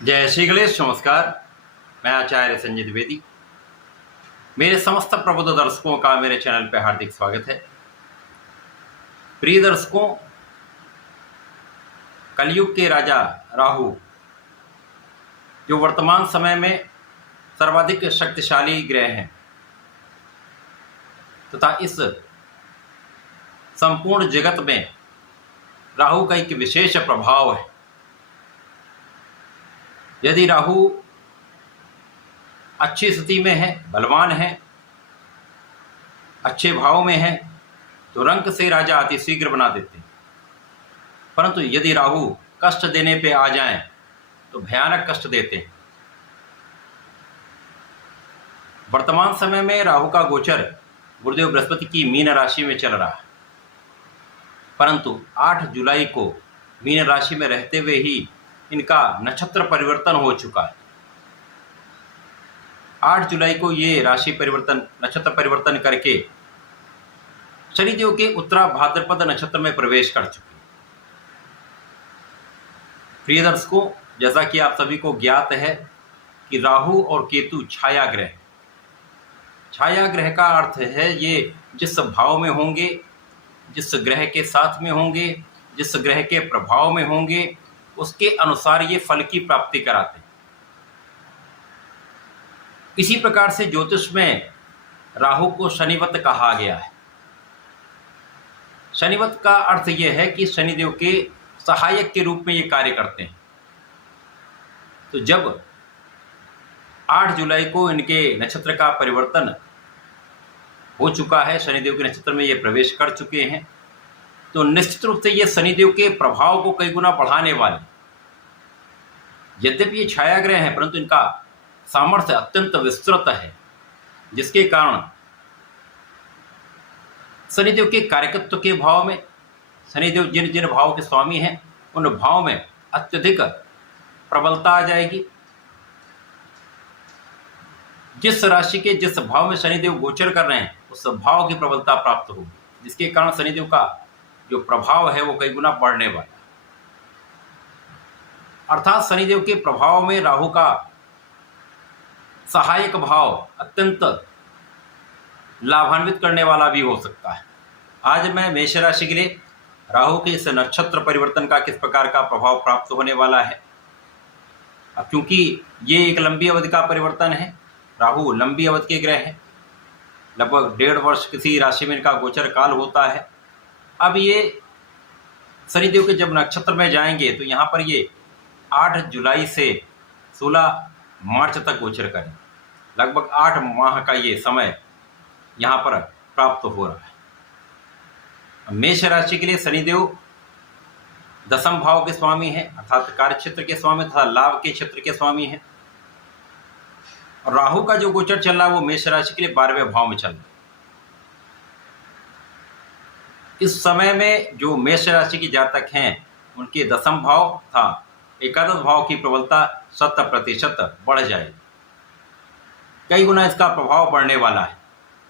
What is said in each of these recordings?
जय श्री गणेश। नमस्कार, मैं आचार्य संजय द्विवेदी। मेरे समस्त प्रबुद्ध दर्शकों का मेरे चैनल पर हार्दिक स्वागत है। प्रिय दर्शकों, कलयुग के राजा राहु जो वर्तमान समय में सर्वाधिक शक्तिशाली ग्रह हैं तथा इस संपूर्ण जगत में राहु का एक विशेष प्रभाव है। यदि राहु अच्छी स्थिति में है, बलवान है, अच्छे भाव में है तो रंक से राजा अति शीघ्र बना देते हैं। परंतु यदि राहु कष्ट देने पे आ जाएं तो भयानक कष्ट देते हैं। वर्तमान समय में राहु का गोचर गुरुदेव बृहस्पति की मीन राशि में चल रहा है, परंतु 8 जुलाई को मीन राशि में रहते हुए ही इनका नक्षत्र परिवर्तन हो चुका है। 8 जुलाई को ये राशि परिवर्तन, नक्षत्र परिवर्तन करके शनिदेव के उत्तरा भाद्रपद नक्षत्र में प्रवेश कर चुके हैं। प्रिय दर्शकों, जैसा कि आप सभी को ज्ञात है कि राहु और केतु छाया ग्रह। छाया ग्रह का अर्थ है ये जिस भाव में होंगे, जिस ग्रह के साथ में होंगे, जिस ग्रह के प्रभाव में होंगे, उसके अनुसार ये फल की प्राप्ति कराते हैं। इसी प्रकार से ज्योतिष में राहु को शनिवत कहा गया है। शनिवत का अर्थ यह है कि शनिदेव के सहायक के रूप में ये कार्य करते हैं। तो जब 8 जुलाई को इनके नक्षत्र का परिवर्तन हो चुका है, शनिदेव के नक्षत्र में ये प्रवेश कर चुके हैं, तो निश्चित रूप से ये शनिदेव के प्रभाव को कई गुना बढ़ाने वाले। यद्यपि ये छाया ग्रह हैं, परंतु इनका सामर्थ्य अत्यंत विस्तृत है, जिसके कारण शनिदेव के कार्यकत्व के भाव में, शनिदेव जिन जिन भाव के स्वामी हैं उन भाव में अत्यधिक प्रबलता आ जाएगी। जिस राशि के जिस भाव में शनिदेव गोचर कर रहे हैं उस भाव की प्रबलता प्राप्त होगी, जिसके कारण शनिदेव का जो प्रभाव है वो कई गुना बढ़ने वाला है। अर्थात शनिदेव के प्रभाव में राहु का सहायक भाव अत्यंत लाभान्वित करने वाला भी हो सकता है। आज मैं मेष राशि के लिए राहु के इस नक्षत्र परिवर्तन का किस प्रकार का प्रभाव प्राप्त होने वाला है। अब क्योंकि ये एक लंबी अवधि का परिवर्तन है, राहु लंबी अवधि के ग्रह है, लगभग 1.5 वर्ष किसी राशि में इनका गोचर काल होता है। अब ये शनिदेव के जब नक्षत्र में जाएंगे तो यहाँ पर ये 8 जुलाई से 16 मार्च तक गोचर करें। लगभग 8 माह का ये समय यहाँ पर प्राप्त हो रहा है। मेष राशि के लिए शनिदेव दशम भाव के स्वामी हैं, अर्थात कार्य क्षेत्र के स्वामी तथा लाभ के क्षेत्र के स्वामी हैं। और राहु का जो गोचर चल रहा है वो मेष राशि के लिए 12वें भाव में चल रहा है। इस समय में जो मेष राशि के जातक हैं उनके दशम भाव तथा एकादश भाव की प्रबलता 100% बढ़ जाएगी। कई गुना इसका प्रभाव बढ़ने वाला है।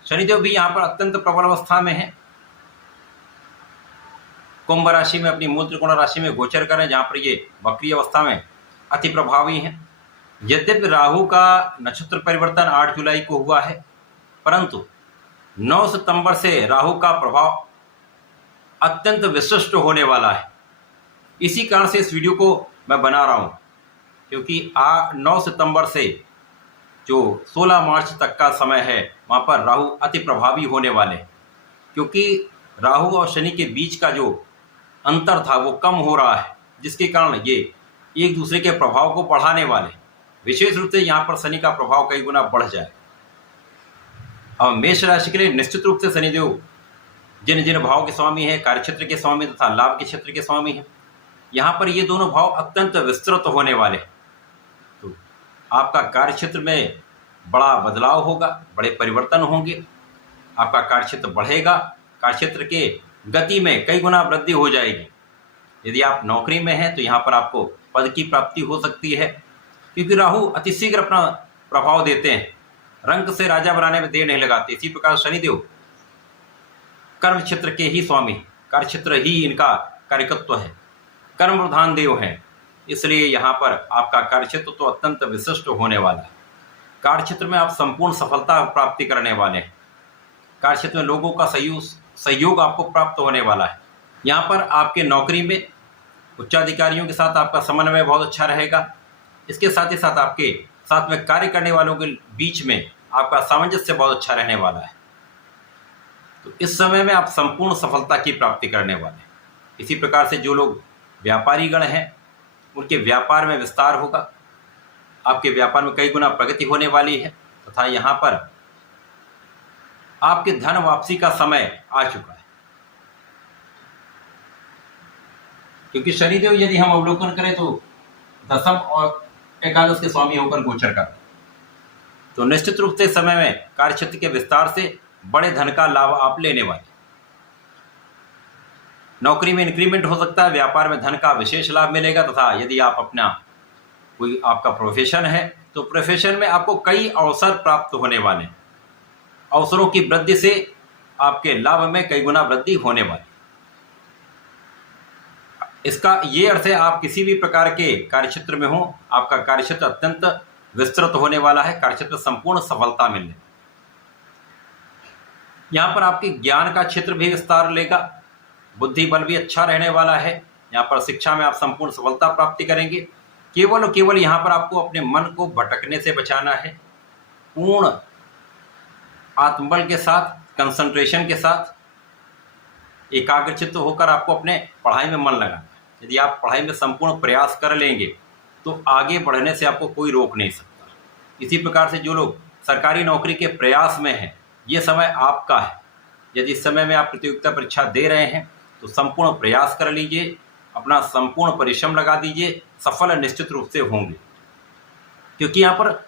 शनिदेव भी यहाँ पर अत्यंत प्रबल अवस्था में है। कुंभ राशि में अपनी मूल त्रिकोण राशि में गोचर करें, जहाँ पर ये वक्री अवस्था में अति प्रभावी हैं। यद्यपि राहु का नक्षत्र परिवर्तन 8 जुलाई को हुआ है, परंतु 9 सितंबर से राहु का प्रभाव अत्यंत विशिष्ट होने वाला है। इसी कारण से इस वीडियो को मैं बना रहा हूँ, क्योंकि 9 सितंबर से जो 16 मार्च तक का समय है वहाँ पर राहु अति प्रभावी होने वाले हैं। क्योंकि राहु और शनि के बीच का जो अंतर था वो कम हो रहा है, जिसके कारण ये एक दूसरे के प्रभाव को बढ़ाने वाले। विशेष रूप से यहाँ पर शनि का प्रभाव कई गुना बढ़ जाए। अब मेष राशि के लिए निश्चित रूप से शनिदेव जिन जिन भाव के स्वामी हैं, कार्यक्षेत्र के स्वामी तथा लाभ के क्षेत्र के स्वामी हैं, यहाँ पर ये दोनों भाव अत्यंत विस्तृत होने वाले हैं। तो आपका कार्यक्षेत्र में बड़ा बदलाव होगा, बड़े परिवर्तन होंगे, आपका कार्यक्षेत्र बढ़ेगा, कार्यक्षेत्र के गति में कई गुना वृद्धि हो जाएगी। यदि आप नौकरी में हैं तो यहाँ पर आपको पद की प्राप्ति हो सकती है, क्योंकि राहु अतिशीघ्र अपना प्रभाव देते हैं, रंक से राजा बनाने में देर नहीं लगाते। इसी प्रकार शनिदेव कर्म क्षेत्र के ही स्वामी, कार्य क्षेत्र ही इनका कार्यकत्व है, कर्म प्रधान देव हैं। इसलिए यहाँ पर आपका कार्यक्षेत्र तो अत्यंत विशिष्ट होने वाला है। कार्यक्षेत्र में आप संपूर्ण सफलता प्राप्ति करने वाले हैं। कार्यक्षेत्र में लोगों का सहयोग आपको प्राप्त होने वाला है। यहाँ पर आपके नौकरी में उच्चाधिकारियों के साथ आपका समन्वय बहुत अच्छा रहेगा। इसके साथ ही साथ आपके साथ में कार्य करने वालों के बीच में आपका सामंजस्य बहुत अच्छा रहने वाला है। तो इस समय में आप संपूर्ण सफलता की प्राप्ति करने वाले हैं। इसी प्रकार से जो लोग व्यापारी गण हैं उनके व्यापार में विस्तार होगा। आपके व्यापार में कई गुना प्रगति होने वाली है तथा यहाँ पर आपके धन वापसी का समय आ चुका है, क्योंकि शनिदेव यदि हम अवलोकन करें तो दशम और एकादश के स्वामी होकर गोचर करते, तो निश्चित रूप से समय में कार्यक्षेत्र के विस्तार से बड़े धन का लाभ आप लेने वाले। नौकरी में इंक्रीमेंट हो सकता है, व्यापार में धन का विशेष लाभ मिलेगा तथा यदि आप अपना कोई आपका प्रोफेशन है तो प्रोफेशन में आपको कई अवसर प्राप्त होने वाले हैं। अवसरों की वृद्धि से आपके लाभ में कई गुना वृद्धि होने वाली। इसका ये अर्थ है आप किसी भी प्रकार के कार्यक्षेत्र में हो, आपका कार्यक्षेत्र अत्यंत विस्तृत होने वाला है। कार्यक्षेत्र संपूर्ण सफलता मिलने, यहाँ पर आपके ज्ञान का क्षेत्र भी विस्तार लेगा, बुद्धि बल भी अच्छा रहने वाला है। यहाँ पर शिक्षा में आप संपूर्ण सफलता प्राप्ति करेंगे। केवल यहाँ पर आपको अपने मन को भटकने से बचाना है। पूर्ण आत्मबल के साथ, कंसंट्रेशन के साथ, एकाग्रचित्त होकर आपको अपने पढ़ाई में मन लगाना है। यदि आप पढ़ाई में संपूर्ण प्रयास कर लेंगे तो आगे बढ़ने से आपको कोई रोक नहीं सकता। इसी प्रकार से जो लोग सरकारी नौकरी के प्रयास में हैं, ये समय आपका है। यदि इस समय में आप प्रतियोगिता परीक्षा दे रहे हैं तो संपूर्ण प्रयास कर लीजिए, अपना संपूर्ण परिश्रम लगा दीजिए, सफल निश्चित रूप से होंगे। क्योंकि यहाँ पर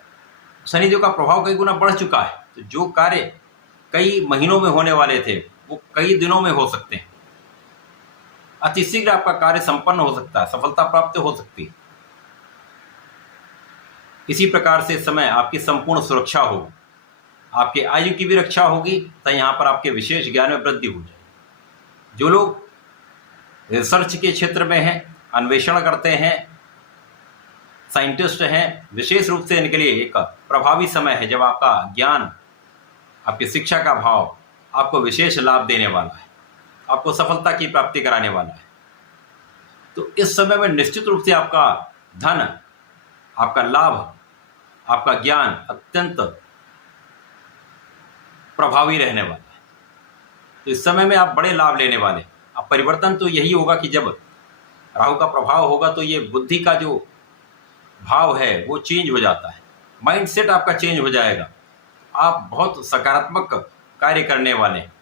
शनिदेव का प्रभाव कई गुना बढ़ चुका है, तो जो कार्य कई महीनों में होने वाले थे वो कई दिनों में हो सकते हैं। अति शीघ्र आपका कार्य संपन्न हो सकता है, सफलता प्राप्त हो सकती है। इसी प्रकार से इस समय आपकी संपूर्ण सुरक्षा होगी, आपके आयु की भी रक्षा होगी, तो यहाँ पर आपके विशेष ज्ञान में वृद्धि हो जाएगी। जो लोग रिसर्च के क्षेत्र में हैं, अन्वेषण करते हैं, साइंटिस्ट हैं, विशेष रूप से इनके लिए एक प्रभावी समय है जब आपका ज्ञान, आपकी शिक्षा का भाव आपको विशेष लाभ देने वाला है, आपको सफलता की प्राप्ति कराने वाला है। तो इस समय में निश्चित रूप से आपका धन, आपका लाभ, आपका ज्ञान अत्यंत प्रभावी रहने वाला है। तो इस समय में आप बड़े लाभ लेने वाले। अब परिवर्तन तो यही होगा कि जब राहु का प्रभाव होगा तो ये बुद्धि का जो भाव है वो चेंज हो जाता है, माइंडसेट आपका चेंज हो जाएगा। आप बहुत सकारात्मक कार्य करने वाले हैं,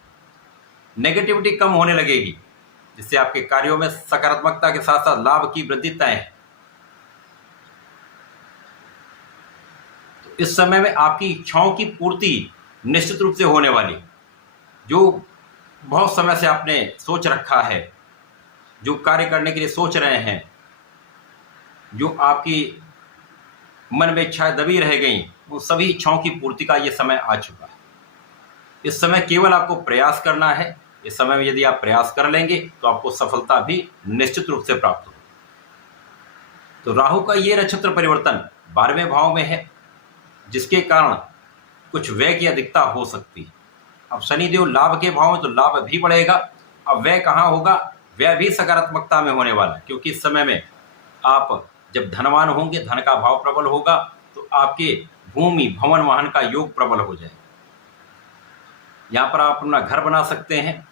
नेगेटिविटी कम होने लगेगी, जिससे आपके कार्यों में सकारात्मकता के साथ साथ लाभ की वृद्धि तय है। तो इस समय में आपकी इच्छाओं की पूर्ति निश्चित रूप से होने वाली। जो बहुत समय से आपने सोच रखा है, जो कार्य करने के लिए सोच रहे हैं, जो आपकी मन में इच्छाएं दबी रह गई, वो सभी इच्छाओं की पूर्ति का ये समय आ चुका है। इस समय केवल आपको प्रयास करना है। इस समय में यदि आप प्रयास कर लेंगे तो आपको सफलता भी निश्चित रूप से प्राप्त होगी। तो राहु का ये नक्षत्र परिवर्तन 12वें भाव में है, जिसके कारण कुछ व्यय की अधिकता हो सकती है। अब शनिदेव लाभ के भाव में, तो लाभ भी बढ़ेगा। अब व्यय कहाँ होगा? व्यय भी सकारात्मकता में होने वाला है, क्योंकि इस समय में आप जब धनवान होंगे, धन का भाव प्रबल होगा, तो आपके भूमि भवन वाहन का योग प्रबल हो जाएगा। यहाँ पर आप अपना घर बना सकते हैं,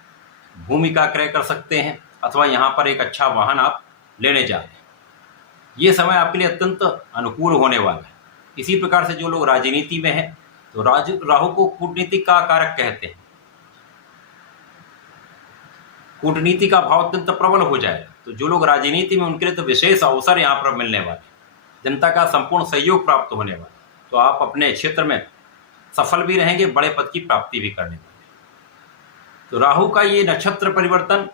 भूमि का क्रय कर सकते हैं, अथवा यहाँ पर एक अच्छा वाहन आप लेने जा रहे हैं। ये समय आपके लिए अत्यंत अनुकूल होने वाला है। इसी प्रकार से जो लोग राजनीति में हैं, तो राहु को कूटनीति का कारक कहते हैं। कूटनीति का भाव अत्यंत प्रबल हो जाएगा। तो जो लोग राजनीति में, उनके लिए तो विशेष अवसर यहाँ पर मिलने वाले, जनता का संपूर्ण सहयोग प्राप्त होने वाला। तो आप अपने क्षेत्र में सफल भी रहेंगे, बड़े पद की प्राप्ति भी करने वाले। तो राहु का ये नक्षत्र परिवर्तन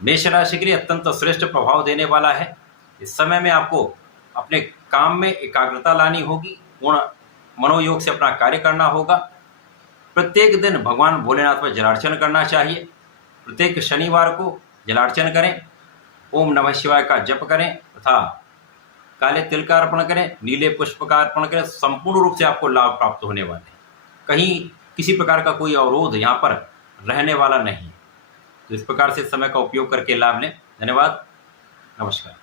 मेष राशि के लिए अत्यंत श्रेष्ठ प्रभाव देने वाला है। इस समय में आपको अपने काम में एकाग्रता लानी होगी, पूर्ण मनोयोग से अपना कार्य करना होगा। प्रत्येक दिन भगवान भोलेनाथ पर जलार्चन करना चाहिए। प्रत्येक शनिवार को जलार्चन करें, ओम नमः शिवाय का जप करें तथा काले तिल का अर्पण करें, नीले पुष्प का अर्पण करें, संपूर्ण रूप से आपको लाभ प्राप्त होने वाले हैं। कहीं किसी प्रकार का कोई अवरोध यहाँ पर रहने वाला नहीं। तो इस प्रकार से समय का उपयोग करके लाभ लें। धन्यवाद, नमस्कार।